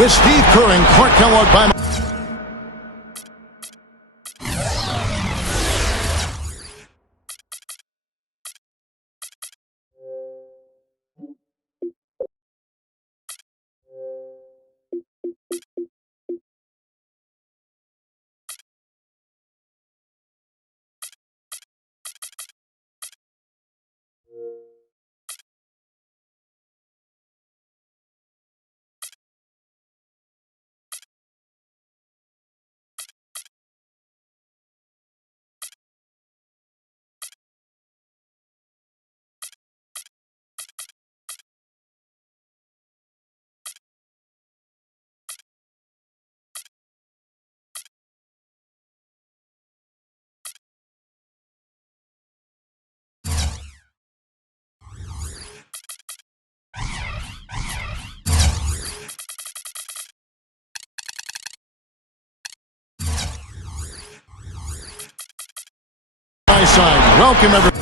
with Steve Kerr and Clark Kellogg by side. Welcome everyone.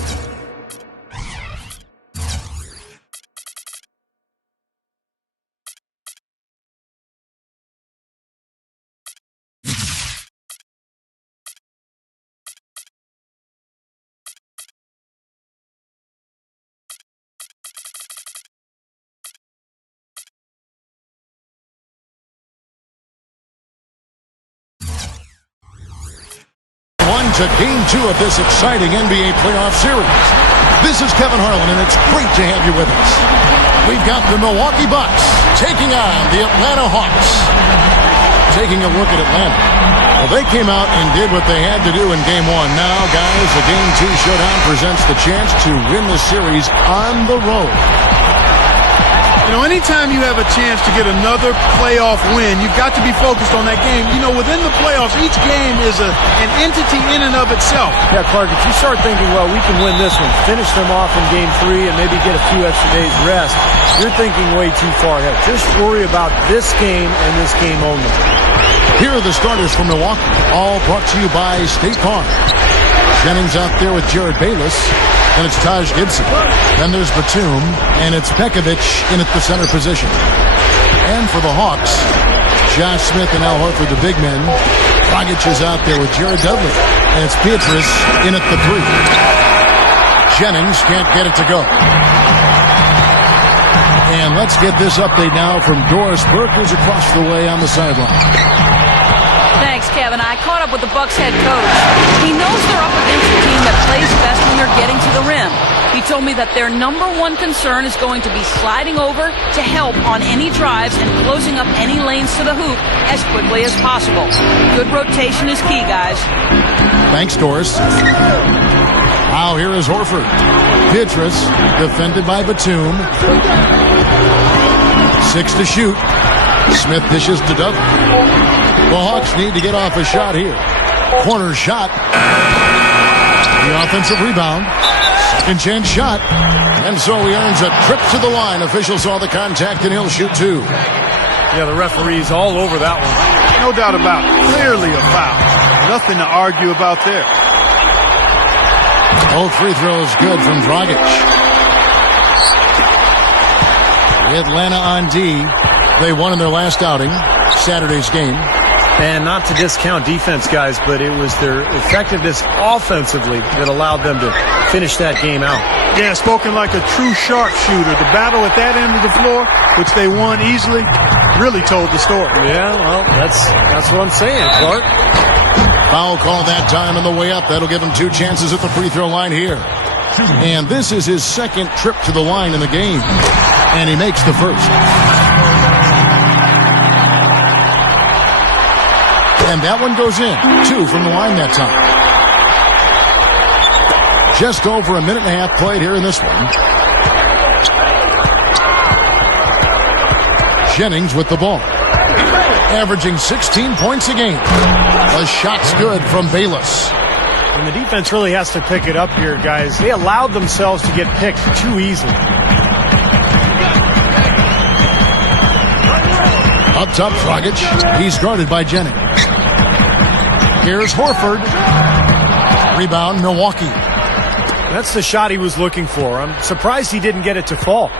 To Game 2 of this exciting NBA playoff series. This is Kevin Harlan, and it's great to have you with us. We've got the Milwaukee Bucks taking on the Atlanta Hawks. Taking a look at Atlanta. Well, they came out and did what they had to do in Game 1. Now, guys, the Game 2 showdown presents the chance to win the series on the road. You know, anytime you have a chance to get another playoff win, you've got to be focused on that game. You know, within the playoffs, each game is an entity in and of itself. Yeah, Clark, if you start thinking, well, we can win this one, finish them off in Game 3, and maybe get a few extra days rest, you're thinking way too far ahead. Just worry about this game and this game only. Here are the starters for Milwaukee, all brought to you by State Farm. Jennings out there with Jared Bayless. Then it's Taj Gibson. Then there's Batum. And it's Pekovic in at the center position. And for the Hawks, Josh Smith and Al Horford, the big men. Dragic is out there with Jared Dudley. And it's Beatrice in at the 3. Jennings can't get it to go. And let's get this update now from Doris Burke, who's across the way on the sideline. Thanks, Kevin. I caught up with the Bucks head coach. He knows they're up against a team that plays best when they're getting to the rim. He told me that their number one concern is going to be sliding over to help on any drives and closing up any lanes to the hoop as quickly as possible. Good rotation is key, guys. Thanks, Doris. Now here is Horford. Beatrice, defended by Batum. 6 to shoot. Smith dishes to Dudley. The Hawks need to get off a shot here. Corner shot. The offensive rebound. Second chance shot. And so he earns a trip to the line. Officials saw the contact and he'll shoot 2. Yeah, the referee's all over that one. No doubt about it. Clearly a foul. Nothing to argue about there. Both free throws good from Dragic. Atlanta on D. They won in their last outing, Saturday's game. And not to discount defense, guys, but it was their effectiveness offensively that allowed them to finish that game out. Yeah, spoken like a true sharpshooter. The battle at that end of the floor, which they won easily, really told the story. Yeah, well, that's what I'm saying, Clark. Foul call that time on the way up. That'll give him 2 chances at the free throw line here. And this is his second trip to the line in the game. And he makes the first. And that one goes in. 2 from the line that time. Just over a minute and a half played here in this one. Jennings with the ball. Averaging 16 points a game. The shot's good from Bayless. And the defense really has to pick it up here, guys. They allowed themselves to get picked too easily. Up top, Dragic. He's guarded by Jennings. Here's Horford. Rebound, Milwaukee. That's the shot he was looking for. I'm surprised he didn't get it to fall.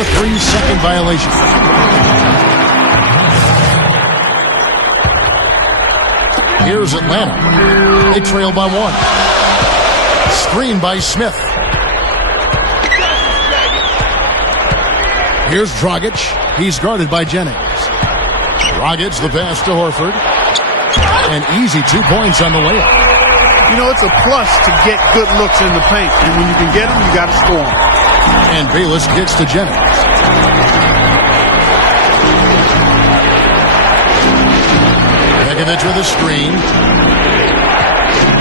a 3-second violation. Here's Atlanta. They trail by 1. Screen by Smith. Here's Dragic. He's guarded by Jennings. Dragic, the pass to Horford. And easy 2 points on the layup. You know, it's a plus to get good looks in the paint. And when you can get them, you got to score them. And Bayless gets to Jennings. Pekovic with a screen.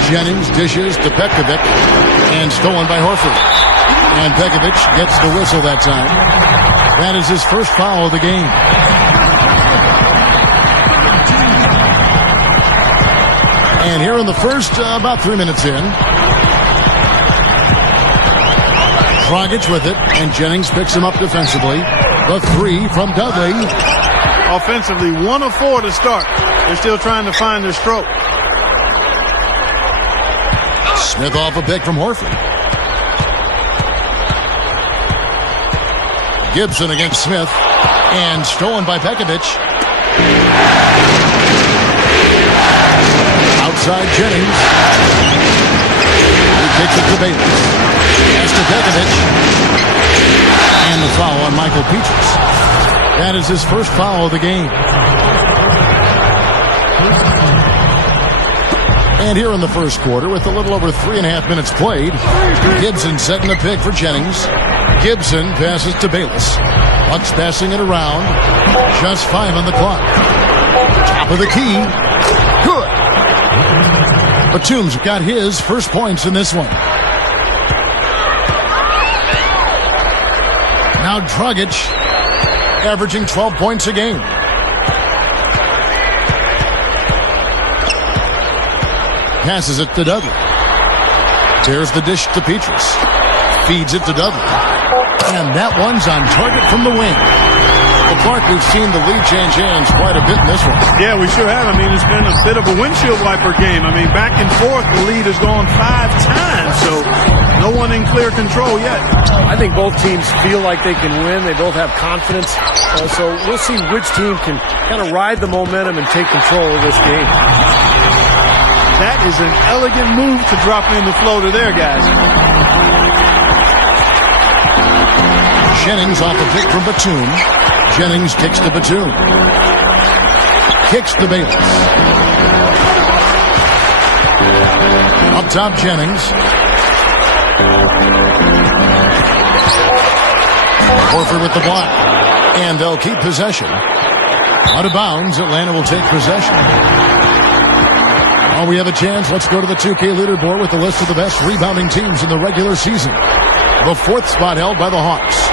Jennings dishes to Pekovic. And stolen by Horford. And Pekovic gets the whistle that time. That is his first foul of the game. And here in the first, about 3 minutes in. Dragic with it, and Jennings picks him up defensively. The 3 from Dudley. Offensively, 1 of 4 to start. They're still trying to find their stroke. Smith off a pick from Horford. Gibson against Smith, and stolen by Pekovic. Outside Jennings. He kicks it to Bayless. Pass to Pekovic. And the foul on Michael Petrus. That is his first foul of the game. And here in the first quarter, with a little over 3.5 minutes played, Gibson setting the pick for Jennings. Gibson passes to Bayless. Bucks passing it around. Just 5 on the clock. Top of the key. Good. Batum's got his first points in this one. Now Dragic averaging 12 points a game. Passes it to Dudley. There's the dish to Petrus. Feeds it to Dudley. And that one's on target from the wing. Well, Clark, we've seen the lead change hands quite a bit in this one. Yeah, we sure have. I mean, it's been a bit of a windshield wiper game. I mean, back and forth, the lead has gone 5 times, so no one in clear control yet. I think both teams feel like they can win. They both have confidence. So we'll see which team can kind of ride the momentum and take control of this game. That is an elegant move to drop in the floater there, guys. Jennings off a pick from Batum. Jennings kicks to Batum. Kicks to Bayless. Up top, Jennings. Horford with the block. And they'll keep possession. Out of bounds, Atlanta will take possession. While we have a chance, let's go to the 2K leaderboard with the list of the best rebounding teams in the regular season. The 4th spot held by the Hawks.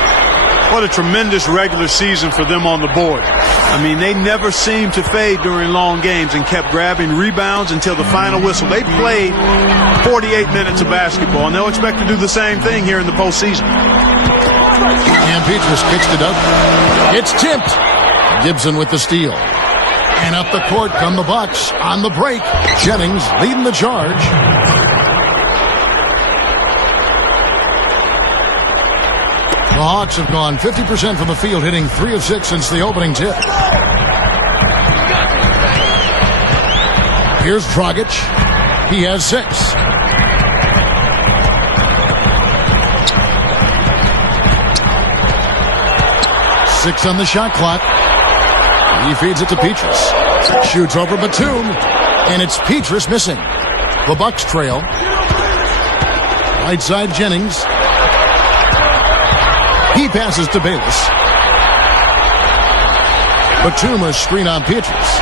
What a tremendous regular season for them on the board. I mean, they never seemed to fade during long games and kept grabbing rebounds until the final whistle. They played 48 minutes of basketball, and they'll expect to do the same thing here in the postseason. And Petrus kicks to Dudley. It's tipped. Gibson with the steal. And up the court come the Bucks on the break. Jennings leading the charge. The Hawks have gone 50% from the field, hitting 3 of 6 since the opening tip. Here's Dragic. He has 6. Six on the shot clock. He feeds it to Petrus. Shoots over Batum. And it's Petrus missing. The Bucks trail. Right side Jennings. He passes to Bayless. Batum a screen on Petrus.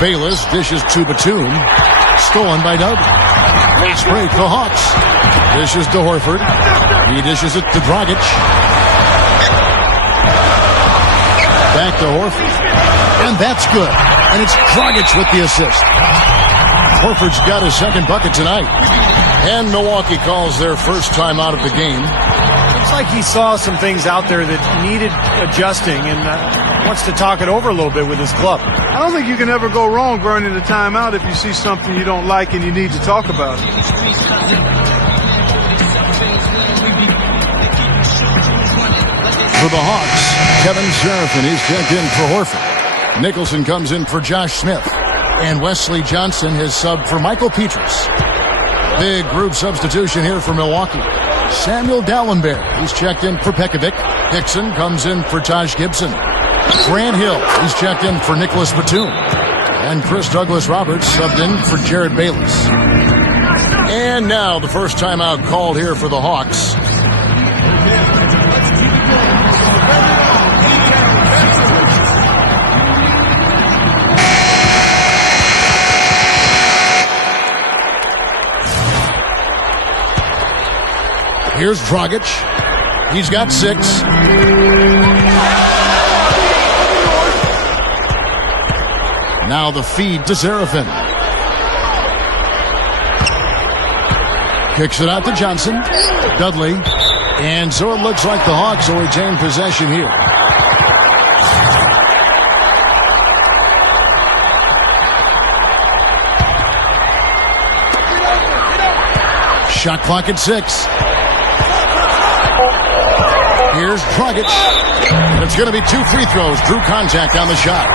Bayless dishes to Batum. Stolen by Dudley. Last break, the Hawks. Dishes to Horford. He dishes it to Dragic. Back to Horford. And that's good. And it's Dragic with the assist. Horford's got his second bucket tonight. And Milwaukee calls their first time out of the game. Looks like he saw some things out there that needed adjusting and wants to talk it over a little bit with his club. I don't think you can ever go wrong burning a timeout if you see something you don't like and you need to talk about it. For the Hawks, Kevin Serafin, he's checked in for Horford. Nicholson comes in for Josh Smith. And Wesley Johnson has subbed for Michael Petrus. Big group substitution here for Milwaukee. Samuel Dallenberg, he's checked in for Pekovic. Dixon comes in for Taj Gibson. Grant Hill, he's checked in for Nicholas Batum. And Chris Douglas-Roberts subbed in for Jared Bayless. And now the first timeout called here for the Hawks. Here's Dragic. He's got 6. Now the feed to Serafin. Kicks it out to Johnson. Dudley. And so it looks like the Hawks will retain possession here. Shot clock at 6. Here's Dragic. It's going to be 2 free throws. Drew contact on the shot.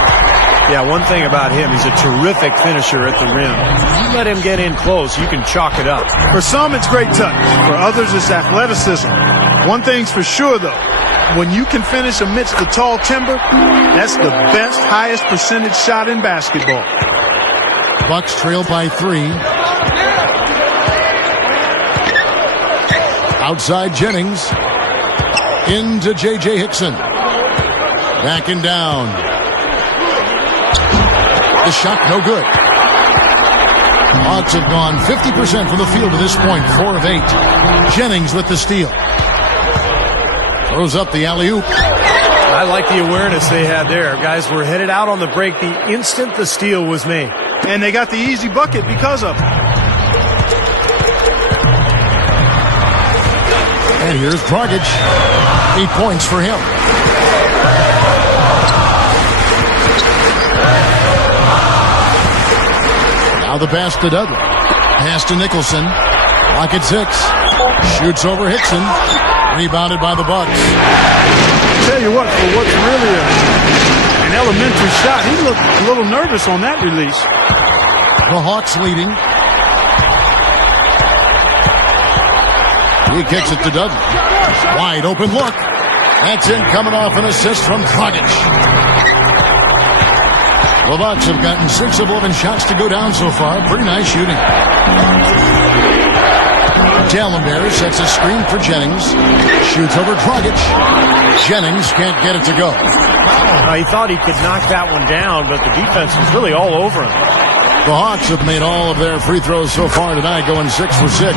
Yeah, one thing about him, he's a terrific finisher at the rim. You let him get in close, you can chalk it up. For some, it's great touch. For others, it's athleticism. One thing's for sure, though. When you can finish amidst the tall timber, that's the best, highest percentage shot in basketball. Bucks trail by 3. Outside Jennings. Into J.J. Hickson. Backing down. The shot no good. Hawks have gone 50% from the field to this point. 4 of 8. Jennings with the steal. Throws up the alley-oop. I like the awareness they had there. Guys were headed out on the break the instant the steal was made. And they got the easy bucket because of it. And here's Dragic. 8 points for him. Now the pass to Dudley. Pass to Nicholson. Clock at 6. Shoots over Hickson. Rebounded by the Bucks. Tell you what, for what's really an elementary shot, he looked a little nervous on that release. The Hawks leading. He kicks it to Dudley. Wide open look. That's in, coming off an assist from Dragic. The Bucks have gotten 6 of 11 shots to go down so far. Pretty nice shooting. Dallenberg sets a screen for Jennings. Shoots over Dragic. Jennings can't get it to go. He thought he could knock that one down, but the defense was really all over him. The Hawks have made all of their free throws so far tonight, going 6 for 6.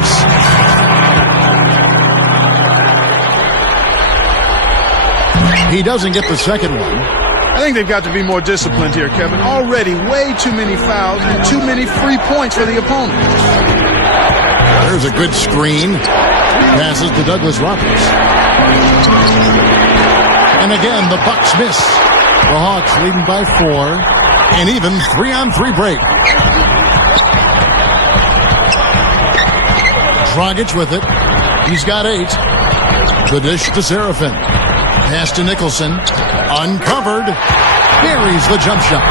He doesn't get the second one. I think they've got to be more disciplined here, Kevin. Already way too many fouls and too many free points for the opponent. There's a good screen. Passes to Douglas-Roberts. And again, the Bucks miss. The Hawks leading by 4. And even 3-on-3 break. Dragic with it. He's got 8. The dish to Serafin. Pass to Nicholson. Uncovered. Buries the jump shot.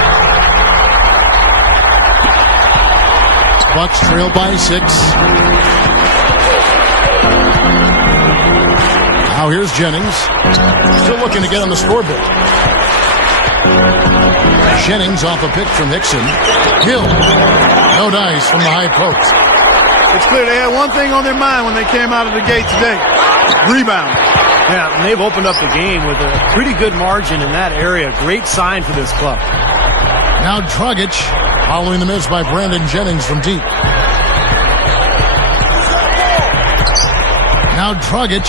Bucks trail by 6. Now here's Jennings. Still looking to get on the scoreboard. Jennings off a pick from Hickson. Hill. No dice from the high post. It's clear they had one thing on their mind when they came out of the gate today. Rebound. Yeah, and they've opened up the game with a pretty good margin in that area. Great sign for this club. Now Dragic, following the miss by Brandon Jennings from deep. Now Dragic.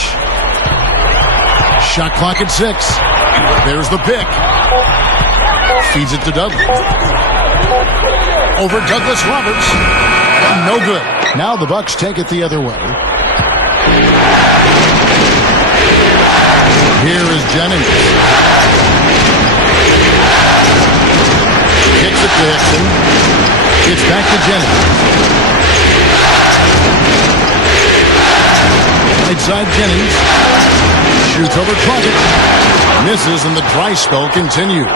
Shot clock at 6. There's the pick. Feeds it to Dudley. Over Douglas-Roberts. No good. Now the Bucks take it the other way. Here is Jennings. Kicks it to Hickson. It's back to Jennings. Right side Jennings. Shoots over Plunkett. Misses, and the dry spell continues.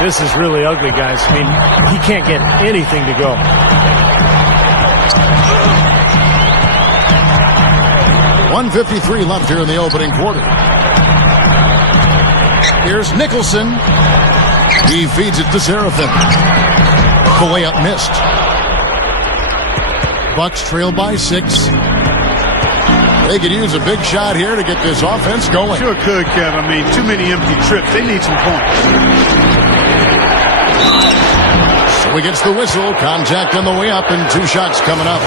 This is really ugly, guys. I mean, he can't get anything to go. .153 left here in the opening quarter. Here's Nicholson. He feeds it to Seraphin. The layup missed. Bucks trail by 6. They could use a big shot here to get this offense going. Sure could, Kev. I mean, too many empty trips. They need some points. So he gets the whistle. Contact on the way up, and 2 shots coming up.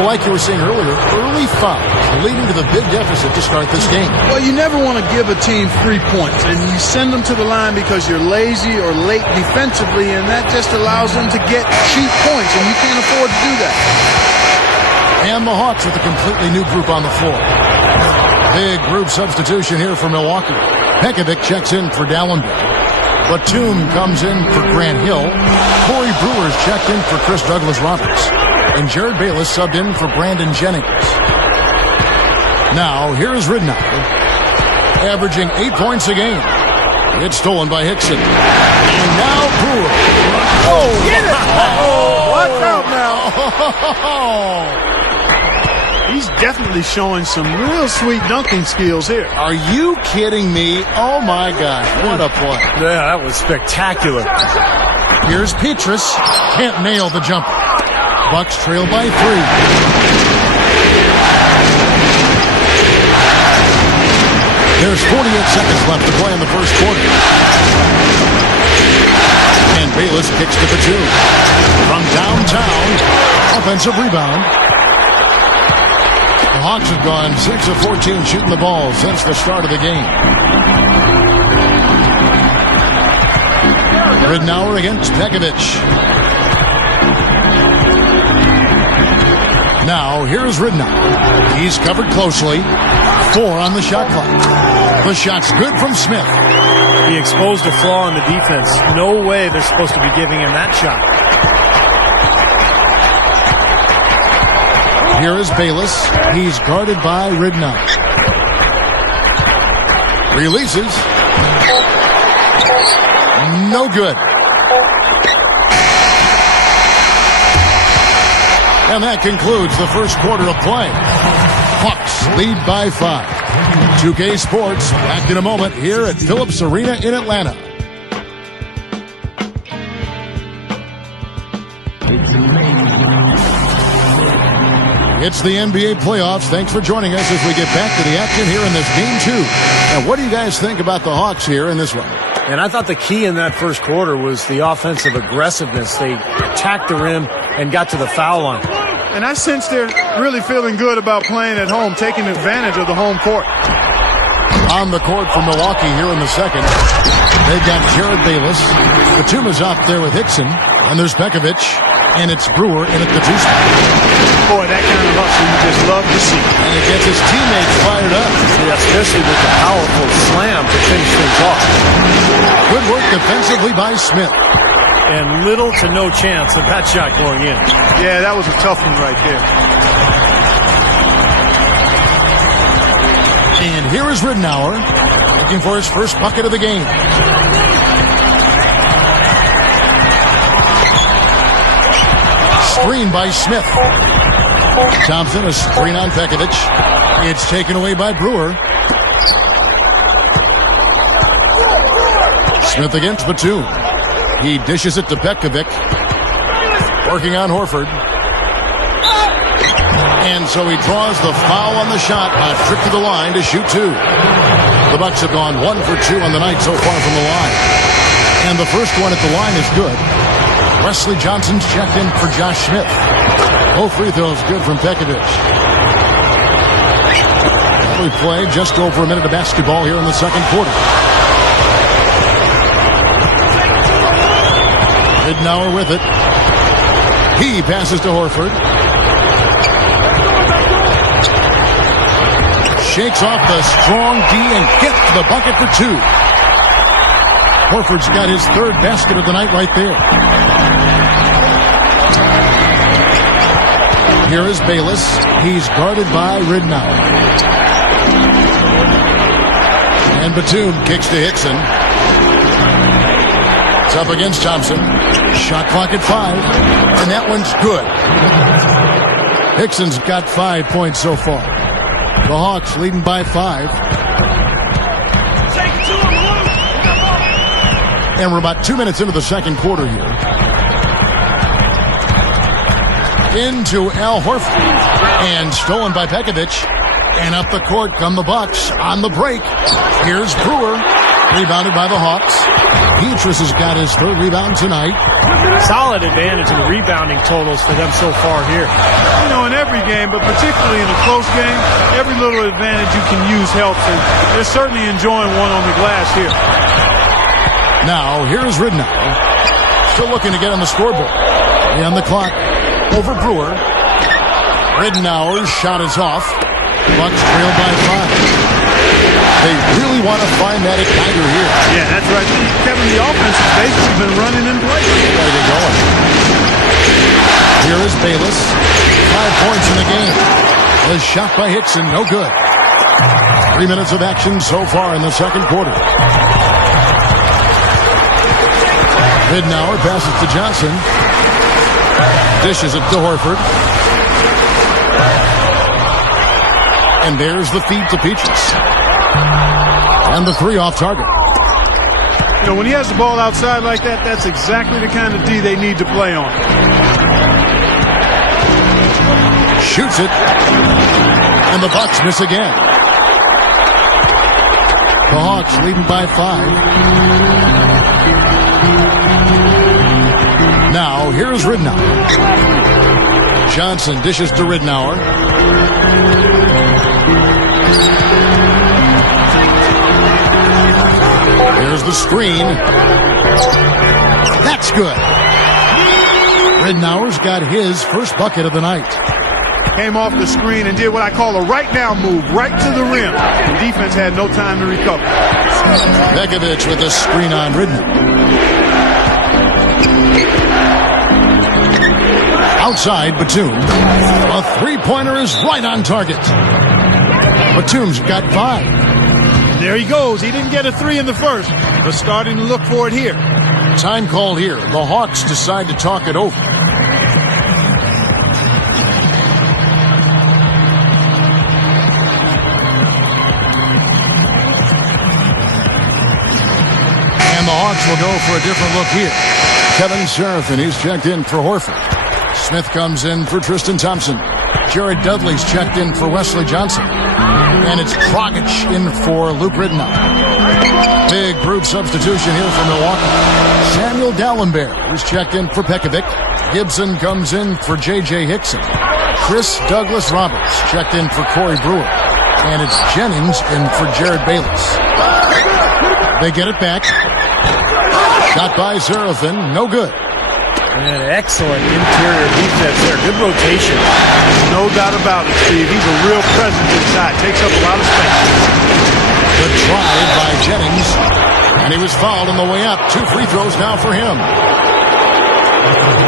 Well, like you were saying earlier, early fouls leading to the big deficit to start this game. Well, you never want to give a team 3 points, and you send them to the line because you're lazy or late defensively, and that just allows them to get cheap points, and you can't afford to do that. And the Hawks with a completely new group on the floor. Big group substitution here for Milwaukee. Pekovic checks in for Dallenberg. Batum comes in for Grant Hill. Corey Brewer's checked in for Chris Douglas-Roberts. And Jared Bayless subbed in for Brandon Jennings. Now, here's Ridnour, averaging 8 points a game. It's stolen by Hickson. And now Brewer. Oh, get it! Oh, watch out now. He's definitely showing some real sweet dunking skills here. Are you kidding me? Oh, my gosh. What a play. Yeah, that was spectacular. Here's Petrus. Can't nail the jumper. Bucks trail by 3. There's 48 seconds left to play in the first quarter. And Bayless kicks to Batum. From downtown, offensive rebound. The Hawks have gone 6 of 14 shooting the ball since the start of the game. Ridnour against Pekovic. Now, here's Ridnour. He's covered closely. 4 on the shot clock. The shot's good from Smith. He exposed a flaw in the defense. No way they're supposed to be giving him that shot. Here is Bayless. He's guarded by Ridnour. Releases. No good. And that concludes the first quarter of play. Hawks lead by 5. 2K Sports back in a moment here at Phillips Arena in Atlanta. It's the NBA playoffs. Thanks for joining us as we get back to the action here in this game 2. And what do you guys think about the Hawks here in this one? And I thought the key in that first quarter was the offensive aggressiveness. They attacked the rim and got to the foul line. And I sense they're really feeling good about playing at home, taking advantage of the home court. On the court for Milwaukee here in the second. They've got Jared Bayless. Batum is out there with Hickson. And there's Pekovic. And it's Brewer in at the 2 spot. Boy, that kind of hustle you just love to see. And it gets his teammates fired up. Yeah, especially with the powerful slam to finish things off. Good work defensively by Smith. And little to no chance of that shot going in. Yeah, that was a tough one right there. And here is Ridnour looking for his first bucket of the game. Screen by Smith. Thompson, a screen on Pekovic. It's taken away by Brewer. Smith against Batum. He dishes it to Pekovic. Working on Horford. And so he draws the foul on the shot. A trip to the line to shoot 2. The Bucks have gone 1 for 2 on the night so far from the line. And the first one at the line is good. Wesley Johnson's checked in for Josh Smith. Both free throws good from Pekovic. We play just over a minute of basketball here in the second quarter. Ridnour with it. He passes to Horford. Shakes off the strong D and gets the bucket for 2. Horford's got his 3rd basket of the night right there. Here is Bayless. He's guarded by Ridnour. And Batum kicks to Hickson. It's up against Thompson. Shot clock at 5. And that one's good. Hickson's got 5 points so far. The Hawks leading by 5. And we're about 2 minutes into the second quarter here. Into Al Horford. And stolen by Pekovic. And up the court come the Bucks on the break. Here's Brewer. Rebounded by the Hawks. Petrus has got his 3rd rebound tonight. Solid advantage in the rebounding totals for them so far here. You know, in every game, but particularly in a close game, every little advantage you can use helps, and they're certainly enjoying one on the glass here. Now, here's Ridnour. Still looking to get on the scoreboard. On the clock over Brewer. Ridnour's shot is off. Bucks trail by 5. They really want to find that igniter here. Yeah, that's right. Kevin, the offense has basically been running in place. Gotta get going. Here is Bayless. 5 points in the game. The shot by Hickson, no good. 3 minutes of action so far in the second quarter. Ridnour passes to Johnson. Dishes it to Horford. And there's the feed to Petrus. And the 3 off target. You know, when he has the ball outside like that, that's exactly the kind of D they need to play on. Shoots it. And the Bucks miss again. The Hawks leading by 5. Now, here's Ridnour. Johnson dishes to Ridnour. Here's the screen. That's good. Ridnour's got his first bucket of the night. Came off the screen and did what I call a right now move, right to the rim. The defense had no time to recover. Pekovic with a screen on Ridnour. Outside, Batum. A 3-pointer is right on target. Batum's got 5. There he goes. He didn't get a 3 in the first, but starting to look for it here. Time call here. The Hawks decide to talk it over. And the Hawks will go for a different look here. Kevin Seraphin, he's checked in for Horford. Smith comes in for Tristan Thompson. Jared Dudley's checked in for Wesley Johnson. And it's Dragic in for Luke Ridnour. Big brute substitution here for Milwaukee. Samuel Dallenberg is checked in for Pekovic. Gibson comes in for J.J. Hickson. Chris Douglas Roberts checked in for Corey Brewer. And it's Jennings in for Jared Bayless. They get it back. Shot by Seraphin, no good. And excellent interior defense there. Good rotation. No doubt about it, Steve. He's a real presence inside. Takes up a lot of space. Good try by Jennings. And he was fouled on the way up. 2 free throws now for him.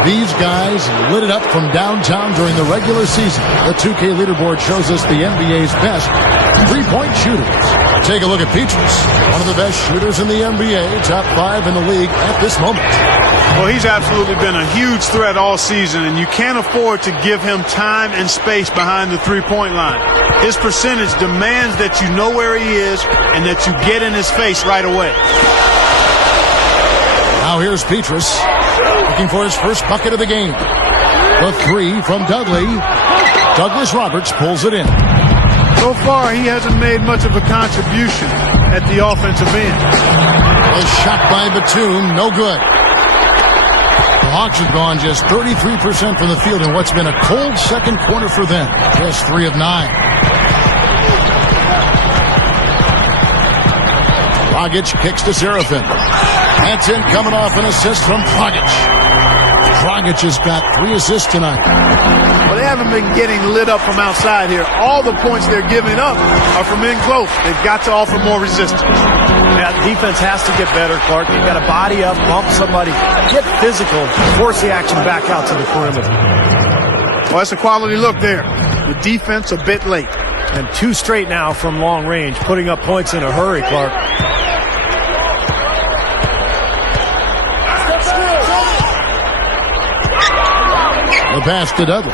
These guys lit it up from downtown during the regular season. The 2K leaderboard shows us the NBA's best 3-point shooters. Take a look at Petrus, one of the best shooters in the NBA, top 5 in the league at this moment. Well, he's absolutely been a huge threat all season, and you can't afford to give him time and space behind the 3-point line. His percentage demands that you know where he is and that you get in his face right away. Now here's Petrus, looking for his first bucket of the game. The 3 from Dudley. Douglas Roberts pulls it in. So far, he hasn't made much of a contribution at the offensive end. A shot by Batum, no good. The Hawks have gone just 33% from the field in what's been a cold second quarter for them. Just 3 of 9. Dragic kicks to Seraphin. That's in, coming off an assist from Dragic. Dragic has got 3 assists tonight. Well, they haven't been getting lit up from outside here. All the points they're giving up are from in close. They've got to offer more resistance. Yeah, the defense has to get better, Clark. You've got to body up, bump somebody, get physical, force the action back out to the perimeter. Well, that's a quality look there. The defense a bit late. And 2 straight now from long range, putting up points in a hurry, Clark. pass to Dudley.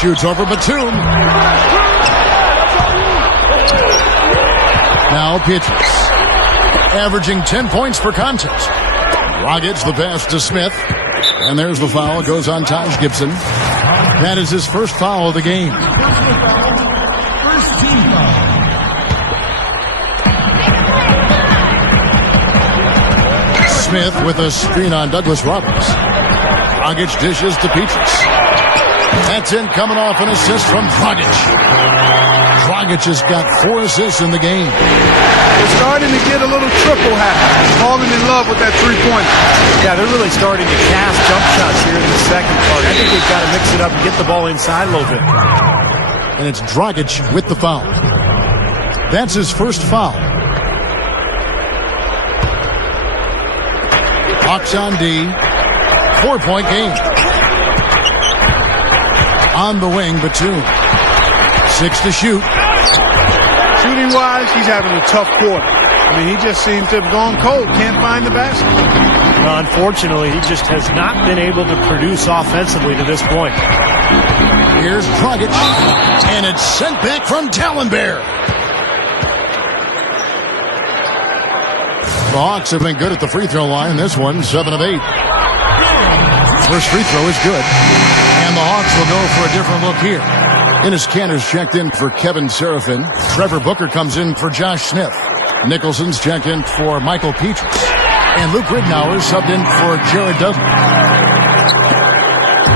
Shoots over Batum. Now Pietrus. Averaging 10 points per contest. Dragic the pass to Smith. And there's the foul. It goes on Taj Gibson. That is his first foul of the game. Smith with a screen on Douglas Roberts. Dragic dishes to Pietrus. That's in, coming off an assist from Dragic. Dragic has got 4 assists in the game. They're starting to get a little triple happy. Falling in love with that three-pointer. Yeah, they're really starting to cast jump shots here in the second part. I think they've got to mix it up and get the ball inside a little bit. And it's Dragic with the foul. That's his first foul. Hawks on D. 4-point game. On the wing, Batum. 6 to shoot. Shooting-wise, he's having a tough quarter. I mean, he just seems to have gone cold. Can't find the basket. Well, unfortunately, he just has not been able to produce offensively to this point. Here's Dragic. And it's sent back from Tallenbear. The Hawks have been good at the free throw line. This one, 7 of 8. First free throw is good. And the Hawks will go for a different look here. Enes Kanter's checked in for Kevin Serafin. Trevor Booker comes in for Josh Smith. Nicholson's checked in for Michael Pietrus. And Luke Ridnour subbed in for Jared Dudley.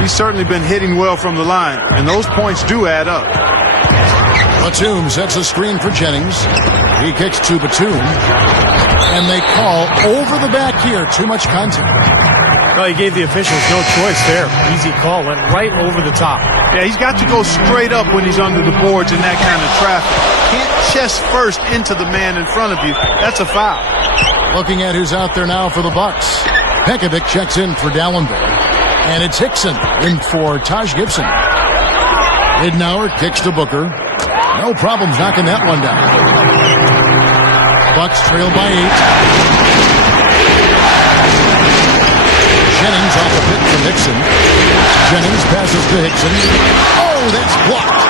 He's certainly been hitting well from the line, and those points do add up. Batum sets a screen for Jennings. He kicks to Batum. And they call over the back here. Too much contact. Well, he gave the officials no choice there. Easy call. Went right over the top. Yeah, he's got to go straight up when he's under the boards in that kind of traffic. Can't chest first into the man in front of you. That's a foul. Looking at who's out there now for the Bucks. Pekovic checks in for Dallenberg. And it's Hickson in for Taj Gibson. Ridnour kicks to Booker. No problems knocking that one down. Bucks trail by 8. Jennings off a pick from Hickson. Jennings passes to Hickson. Oh, that's blocked.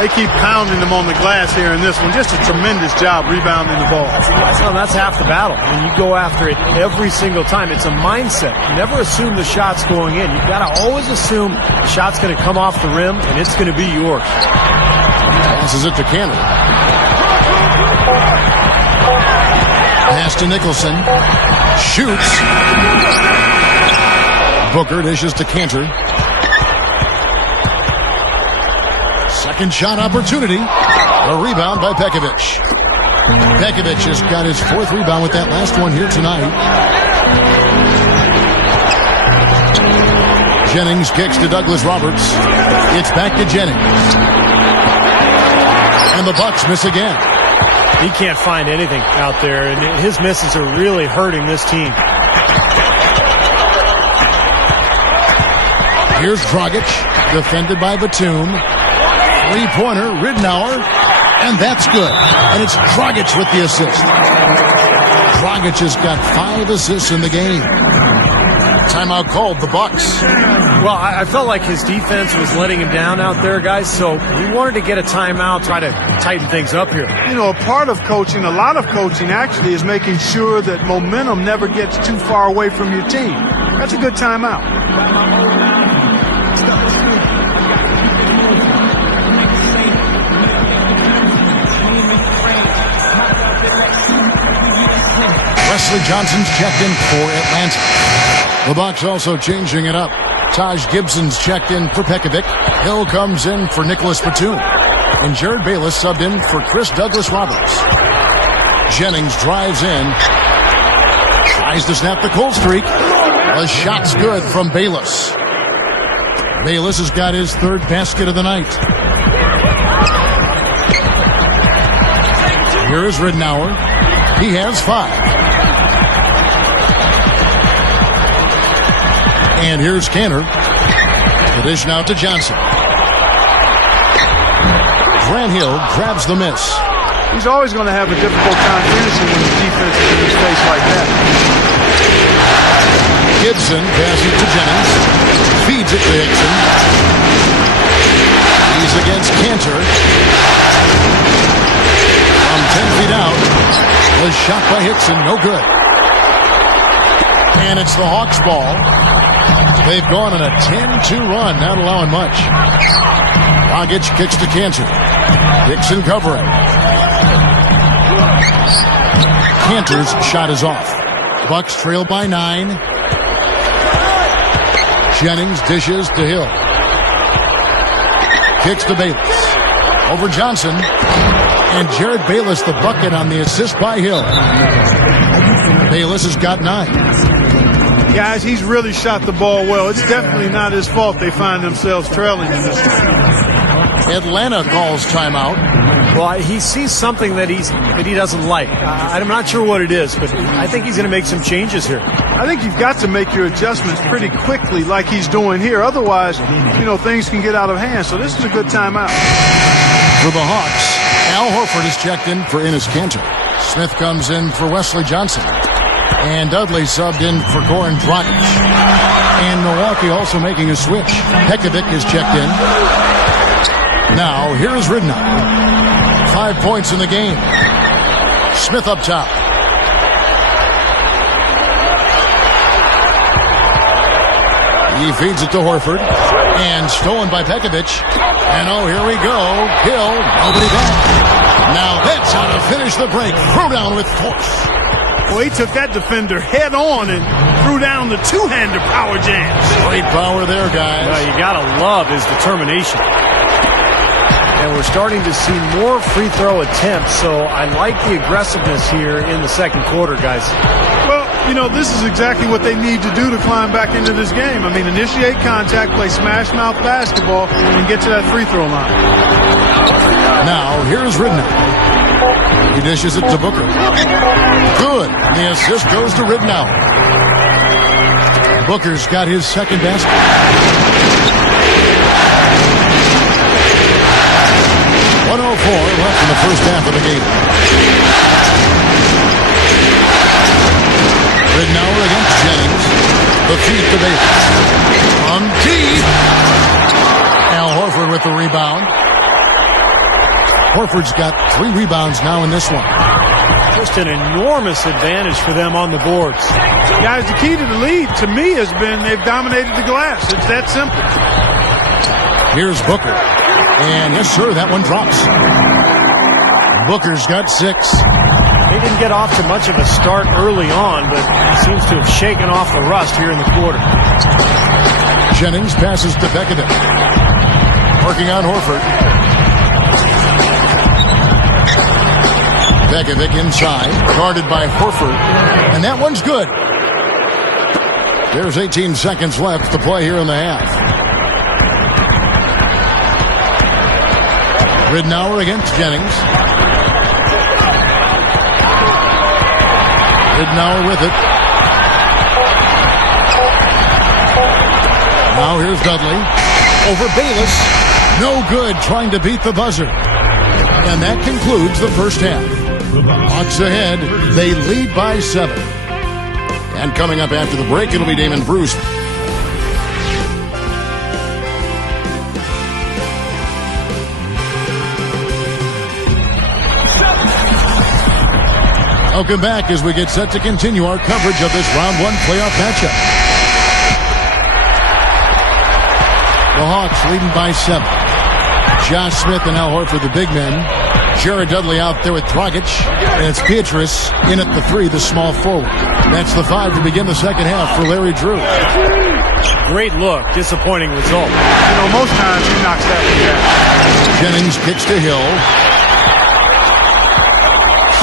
They keep pounding them on the glass here in this one. Just a tremendous job rebounding the ball. Well, that's half the battle. I mean, you go after it every single time. It's a mindset. Never assume the shot's going in. You've got to always assume the shot's going to come off the rim, and it's going to be yours. Passes it to Kanter. Pass to Nicholson. Shoots. Booker dishes to Kanter. Second shot opportunity. A rebound by Pekovic. Pekovic has got his 4th rebound with that last one here tonight. Jennings kicks to Douglas Roberts. It's back to Jennings. And the Bucks miss again. He can't find anything out there, and his misses are really hurting this team. Here's Dragic, defended by Batum. Three-pointer, Ridnour, and that's good. And it's Dragic with the assist. Dragic has got 5 assists in the game. Timeout called, the Bucks. Well, I felt like his defense was letting him down out there, guys, so he wanted to get a timeout, try to tighten things up here. You know, a part of coaching, a lot of coaching actually, is making sure that momentum never gets too far away from your team. That's a good timeout. Wesley Johnson's checked in for Atlanta. The Bucks also changing it up. Taj Gibson's checked in for Pekovic. Hill comes in for Nicholas Batum. And Jared Bayless subbed in for Chris Douglas Roberts. Jennings drives in. Tries to snap the cold streak. The shot's good from Bayless. Bayless has got his 3rd basket of the night. Here is Ridnour. He has 5. And here's Kanter. The dish now to Johnson. Grant Hill grabs the miss. He's always going to have a difficult time finishing when the defense is in his face like that. Gibson passes to Jennings. Feeds it to Hickson. He's against Cantor. From 10 feet out. Was shot by Hickson. No good. And it's the Hawks' ball. They've gone on a 10-2 run, not allowing much. Dragic kicks to Cantor. Hickson covering. Cantor's shot is off. Bucks trail by 9. Jennings dishes to Hill. Kicks to Bayless. Over Johnson. And Jared Bayless the bucket on the assist by Hill. Bayless has got 9. Guys, he's really shot the ball well. It's definitely not his fault they find themselves trailing in this one. Atlanta calls timeout. Well, he sees something that he doesn't like. I'm not sure what it is, but I think he's going to make some changes here. I think you've got to make your adjustments pretty quickly like he's doing here. Otherwise, things can get out of hand. So this is a good timeout. For the Hawks, Al Horford is checked in for Enes Kanter. Smith comes in for Wesley Johnson. And Dudley subbed in for Goran Dragic. And Milwaukee also making a switch. Pekovic is checked in. Now, here is Ridnow. 5 points in the game. Smith up top. He feeds it to Horford. And stolen by Pekovic. And here we go. Hill, nobody back. Now that's how to finish the break. Throw down with force. Well, he took that defender head on and threw down the two-hander power jams. Great power there, guys. Well, you got to love his determination. And we're starting to see more free throw attempts, so I like the aggressiveness here in the second quarter, guys. Well, this is exactly what they need to do to climb back into this game. I mean, initiate contact, play smash-mouth basketball, and get to that free throw line. Now, here's Ridnow. He dishes it to Booker. Good. The assist goes to Ridnow. Booker's got his second basket. .104 left in the first half of the game. Ridnow against Jennings. The feed to Bayless. From deep. Al Horford with the rebound. Horford's got 3 rebounds now in this one. Just an enormous advantage for them on the boards. Guys, the key to the lead, to me, has been they've dominated the glass. It's that simple. Here's Booker. And yes, sir, that one drops. Booker's got 6. They didn't get off to much of a start early on, but he seems to have shaken off the rust here in the quarter. Jennings passes to Pekovic. Working on Horford. Pekovic inside, guarded by Horford, and that one's good. There's 18 seconds left to play here in the half. Ridnow against Jennings. Ridnow with it. Now here's Dudley. Over Bayless. No good, trying to beat the buzzer. And that concludes the first half. Hawks ahead. They lead by 7. And coming up after the break, it'll be Damon Bruce. Welcome back as we get set to continue our coverage of this round 1 playoff matchup. The Hawks leading by 7. Josh Smith and Al Horford, the big men. Jared Dudley out there with Dragic. And it's Pietrus in at the 3, the small forward. That's the 5 to begin the second half for Larry Drew. Great look. Disappointing result. Most times he knocks that one down. Jennings kicks to Hill.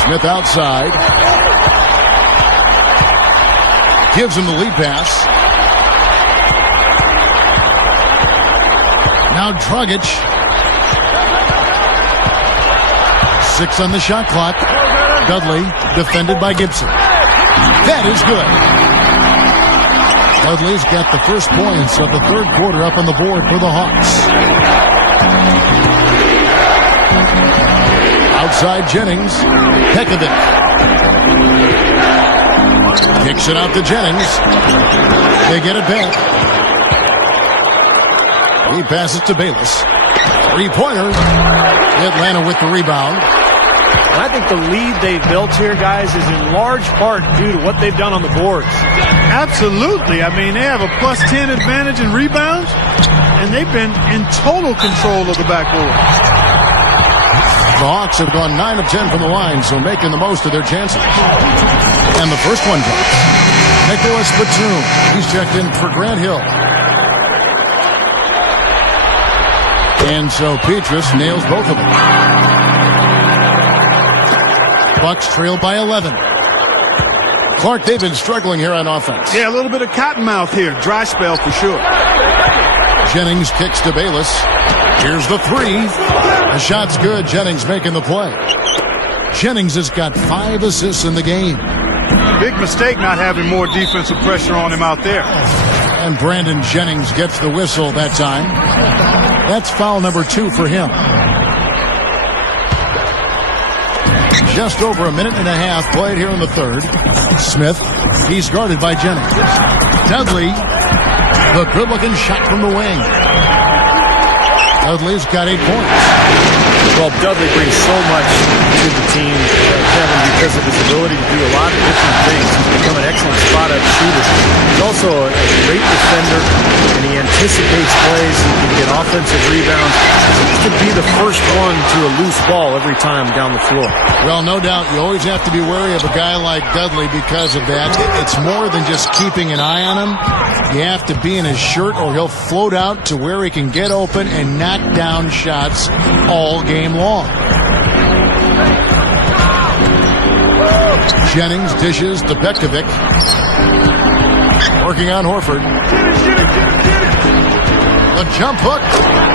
Smith outside. Gives him the lead pass. Now Dragic. 6 on the shot clock. Dudley defended by Gibson. That is good. Dudley's got the first points of the third quarter up on the board for the Hawks. Outside Jennings. Pekovic. Kicks it out to Jennings. They get it back. He passes to Bayless. Three-pointer. Atlanta with the rebound. I think the lead they've built here, guys, is in large part due to what they've done on the boards. Absolutely. I mean, they have a plus 10 advantage in rebounds, and they've been in total control of the backboard. The Hawks have gone 9 of 10 from the line, so making the most of their chances. And the first one drops. Nicholas Batum. He's checked in for Grant Hill. And so Petrus nails both of them. Bucks trail by 11. Clark, they've been struggling here on offense. Yeah, a little bit of cottonmouth here. Dry spell for sure. Jennings kicks to Bayless. Here's the three. The shot's good. Jennings making the play. Jennings has got 5 assists in the game. Big mistake not having more defensive pressure on him out there. And Brandon Jennings gets the whistle that time. That's foul number 2 for him. Just over a minute and a half played here in the third. Smith, he's guarded by Jennings. Dudley, the good-looking shot from the wing. Dudley's got 8 points. Well, Dudley brings so much to the team, Kevin, because of his ability to do a lot of different things. He's become an excellent spot-up shooter. He's also a great defender, and he anticipates plays. He can get offensive rebounds. He seems to be the first one to a loose ball every time down the floor. Well, no doubt, you always have to be wary of a guy like Dudley because of that. It's more than just keeping an eye on him. You have to be in his shirt or he'll float out to where he can get open and knock down shots all game long. Jennings dishes to Pekovic. Working on Horford. The jump hook.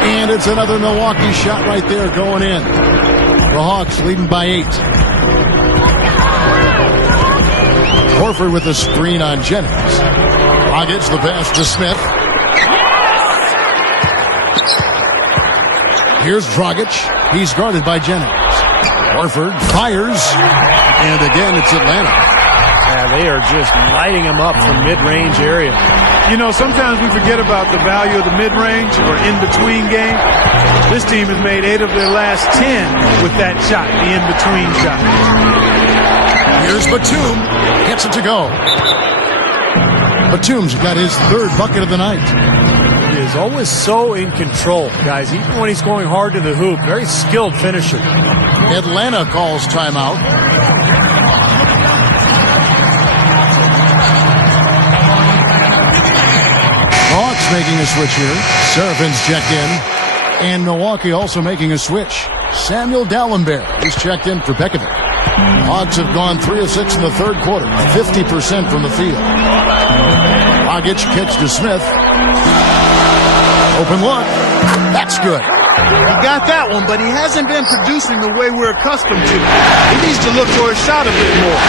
And it's another Milwaukee shot right there going in. The Hawks leading by 8. Horford with a screen on Jennings. Dragic the pass to Smith. Here's Dragic. He's guarded by Jennings. Horford fires. And again, it's Atlanta. Yeah, they are just lighting him up from mid-range area. You know, sometimes we forget about the value of the mid-range or in-between game. This team has made 8 of their last 10 with that shot, the in-between shot. Here's Batum. Gets it to go. Batum's got his 3rd bucket of the night. He is always so in control, guys, even when he's going hard to the hoop. Very skilled finisher. Atlanta calls timeout. Hawks making a switch here. Serafin's checked in. And Milwaukee also making a switch. Samuel Dallenberg is checked in for Pekovic. Hawks have gone 3 of 6 in the third quarter, 50% from the field. Dragic kicks to Smith. Open look. That's good. He got that one, but he hasn't been producing the way we're accustomed to. He needs to look for his shot a bit more.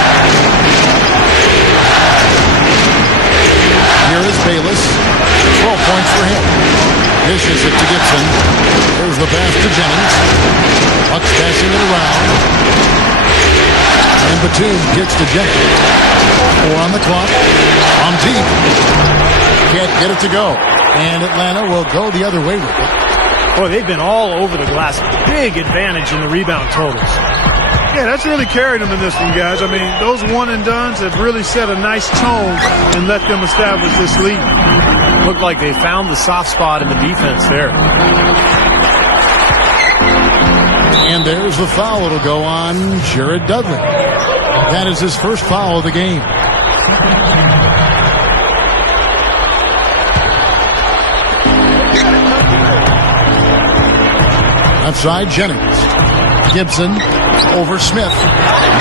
Here is Bayless. 12 points for him. Dishes it to Gibson. There's the pass to Jennings. Bucks passing it around. And Batum gets to Jennings. 4 on the clock. On deep. Can't get it to go. And Atlanta will go the other way with it. Boy, they've been all over the glass. Big advantage in the rebound totals. Yeah, that's really carried them in this one, guys. I mean, those one-and-dones have really set a nice tone and let them establish this lead. Looked like they found the soft spot in the defense there. And there's the foul. It'll go on Jared Dudley. That is his first foul of the game. Outside Jennings. Gibson over Smith.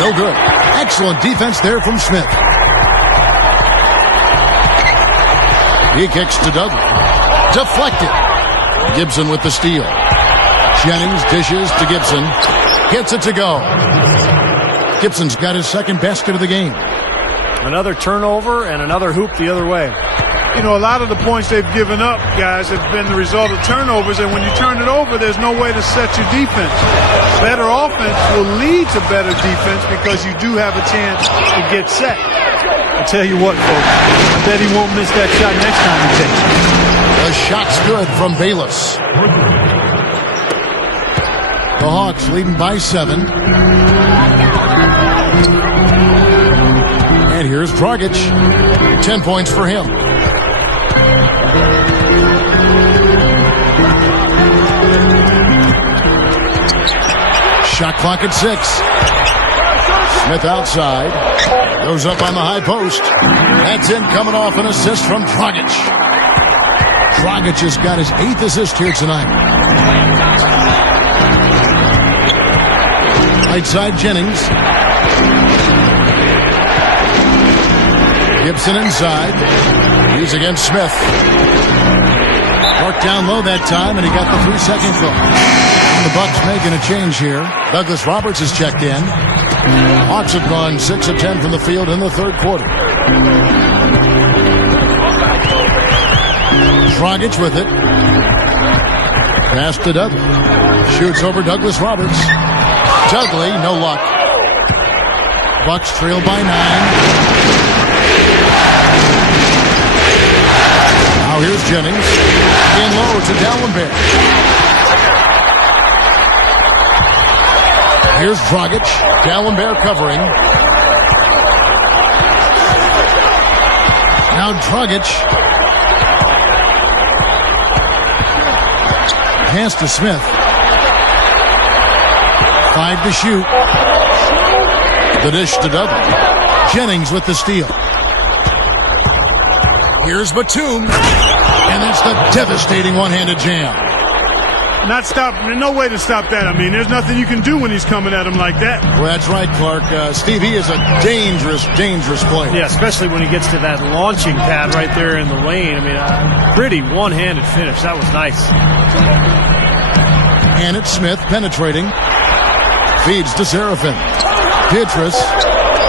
No good. Excellent defense there from Smith. He kicks to Dudley. Deflected. Gibson with the steal. Jennings dishes to Gibson. Gets it to go. Gibson's got his 2nd basket of the game. Another turnover and another hoop the other way. You know, a lot of the points they've given up, guys, have been the result of turnovers, and when you turn it over, there's no way to set your defense. Better offense will lead to better defense because you do have a chance to get set. I tell you what, folks, I bet he won't miss that shot next time he takes it. The shot's good from Bayless. The Hawks leading by 7. And here's Dragic. 10 points for him. Shot clock at 6. Smith outside. Goes up on the high post. That's in, coming off an assist from Dragic. Dragic has got his 8th assist here tonight. Right side, Jennings. Gibson inside. He's against Smith. Worked down low that time, and he got the 3-second call. And the Bucks making a change here. Douglas Roberts is checked in. Hawks have gone 6 of 10 from the field in the third quarter. Dragic with it. Pass to Dudley. Shoots over Douglas Roberts. Dudley, no luck. Bucks trail by 9. Now here's Jennings. In low to Dallenberg. Here's Dragic. Dallenberg covering. Now Dragic. Pass to Smith. 5 to shoot. The dish to Dudley. Jennings with the steal. Here's Batum. And that's the devastating one-handed jam. Not stop. There's no way to stop that. I mean, there's nothing you can do when he's coming at him like that. Well, that's right, Clark. Steve, he is a dangerous, dangerous player. Yeah, especially when he gets to that launching pad right there in the lane. I mean, pretty one-handed finish. That was nice. And it's Smith penetrating. Feeds to Seraphin. Pietrus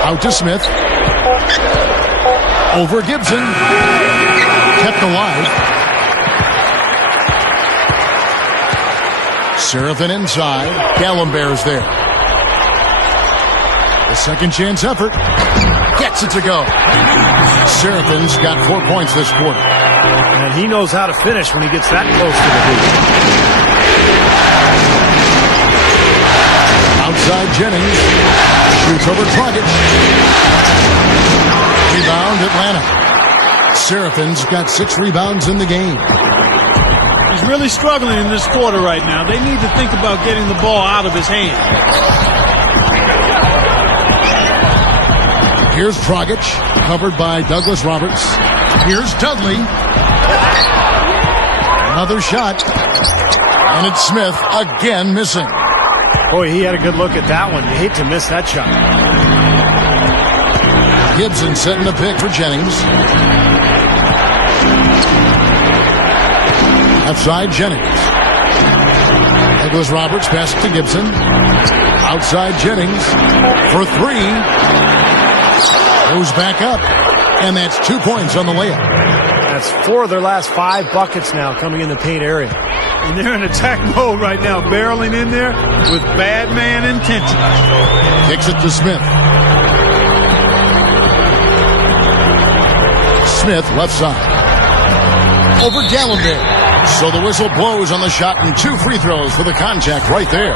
out to Smith. Over Gibson. Kept alive. Seraphin inside. Gallenberg's there. The second chance effort. Gets it to go. Seraphin's got 4 points this quarter. And he knows how to finish when he gets that close to the hoop. Outside Jennings. Shoots over Dragic. Rebound Atlanta. Seraphin's got 6 rebounds in the game. He's really struggling in this quarter right now. They need to think about getting the ball out of his hand. Here's Dragic, covered by Douglas Roberts. Here's Dudley. Another shot. And it's Smith again missing. Boy, he had a good look at that one. You hate to miss that shot. Gibson setting the pick for Jennings. Outside Jennings. Douglas Roberts passes to Gibson. Outside Jennings for 3. Goes back up. And that's 2 points on the layup. That's 4 of their last 5 buckets now coming in the paint area. And they're in attack mode right now, barreling in there with bad man intention. Kicks it to Smith. Smith left side. Over Gallenberg. So the whistle blows on the shot and 2 free throws for the contact right there.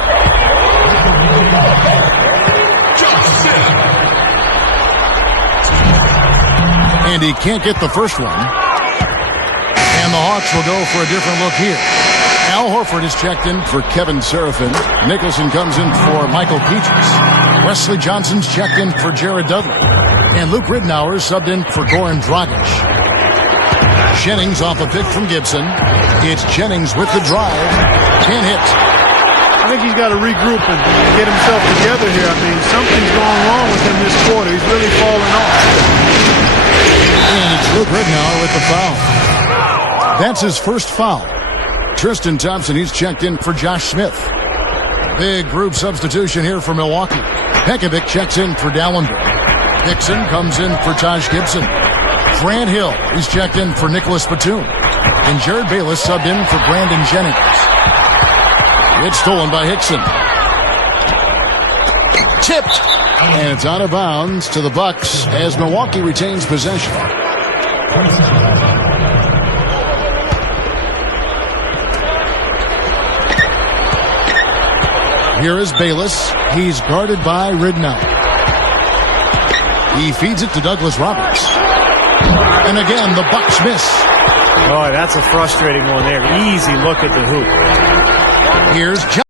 And he can't get the first one. And the Hawks will go for a different look here. Al Horford is checked in for Kevin Seraphin. Nicholson comes in for Michael Pietrus. Wesley Johnson's checked in for Jared Dudley. And Luke Ridnour subbed in for Goran Dragic. Jennings off a pick from Gibson. It's Jennings with the drive. Can't hit. I think he's got to regroup and get himself together here. I mean, something's going wrong with him this quarter. He's really falling off. And it's Luke Ridnour with the foul. That's his first foul. Tristan Thompson, he's checked in for Josh Smith. Big group substitution here for Milwaukee. Pekovic checks in for Dallenberg. Dixon comes in for Taj Gibson. Grant Hill, he's checked in for Nicholas Batum. And Jared Bayless subbed in for Brandon Jennings. It's stolen by Hickson. Tipped. And it's out of bounds to the Bucks as Milwaukee retains possession. Here is Bayless. He's guarded by Ridnow. He feeds it to Douglas Roberts. And again, the Bucks miss. Oh, that's a frustrating one there. Easy look at the hoop. Here's John.